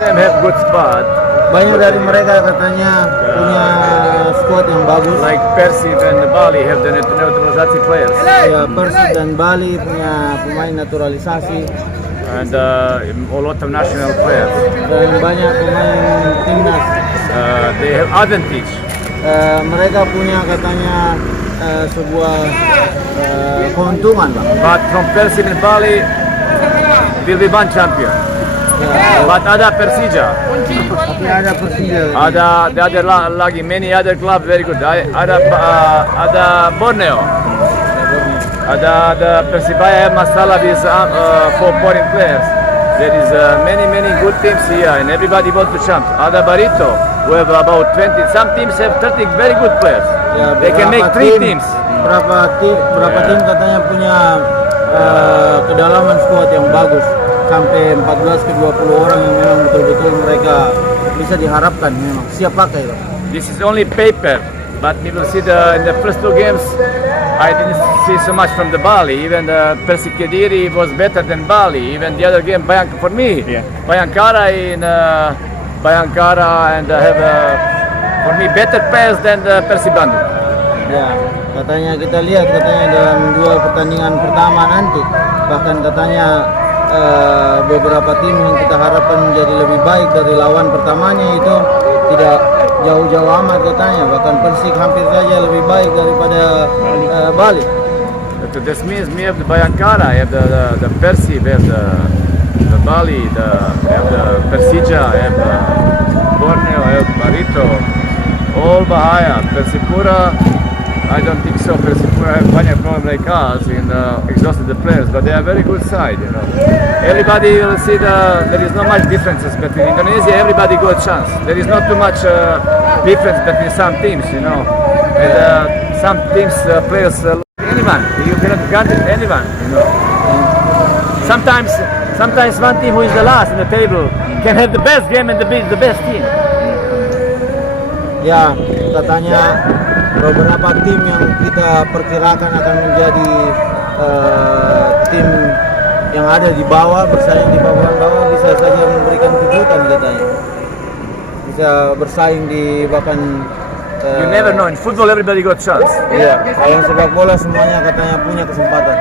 Them have good squad. Banyak dari mereka katanya punya squad yang bagus. Like Persib and Bali have the naturalisasi players. Ya, Persib dan Bali punya pemain naturalisasi And a lot of national players. dan banyak pemain timnas. They have advantage. Mereka punya katanya sebuah keuntungan, Bang. But from Persib and Bali will be one champion. Ya, But ada Persija, tapi ada Persija. ada the other lagi many other clubs very good. Ada Borneo, ada Persibaya have masalah with for foreign players. There is many good teams here, and everybody want to champ. Ada Barito, who have about 20. Some teams have 30 very good players. Ya, They can make beberapa 3 tim- teams. Berapa tim katanya punya kedalaman squad yang bagus sampai 14 ke 20 orang yang memang betul-betul mereka bisa diharapkan memang siap pakai, Bang. This is only paper, but we will see in the first 2 games. I didn't see so much from the Bali. Even the Persik Kediri was better than Bali. Even the other game, for me, Bayangkara and have for me better players than the Persib Bandung. Ya, katanya kita lihat katanya dalam 2 pertandingan pertama nanti bahkan katanya beberapa tim yang kita harapkan menjadi lebih baik dari lawan pertamanya itu tidak jauh-jauh amat katanya, bahkan Persik hampir saja lebih baik daripada Bali. This means we have the Bayangkara, have the Persib, have the Bali, have the Persija, have Borneo, have Barito, all Bahaya, Persipura. I don't think so. Persipura have banyak problem like us in exhausted the players, but they are very good side. You know, everybody will see there is not much differences between Indonesia. Everybody got chance. There is not too much difference between some teams. You know, and some teams players anyone. You cannot grant it anyone. You know, sometimes one team who is the last in the table can have the best game and the best team. Ya, katanya beberapa tim yang kita perkirakan akan menjadi tim yang ada di bawah, bersaing di bawah bisa saja memberikan kejutan katanya. Bisa bersaing di bahkan You never know. In football, everybody got chance. iya, kalau sepak bola semuanya katanya punya kesempatan.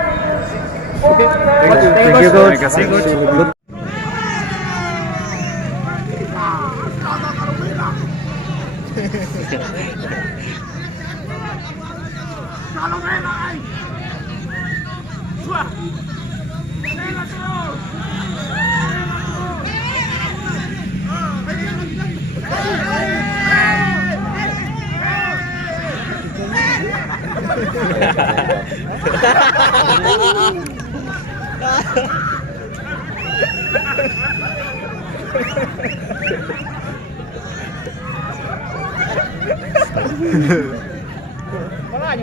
Thank you, coach. Berani.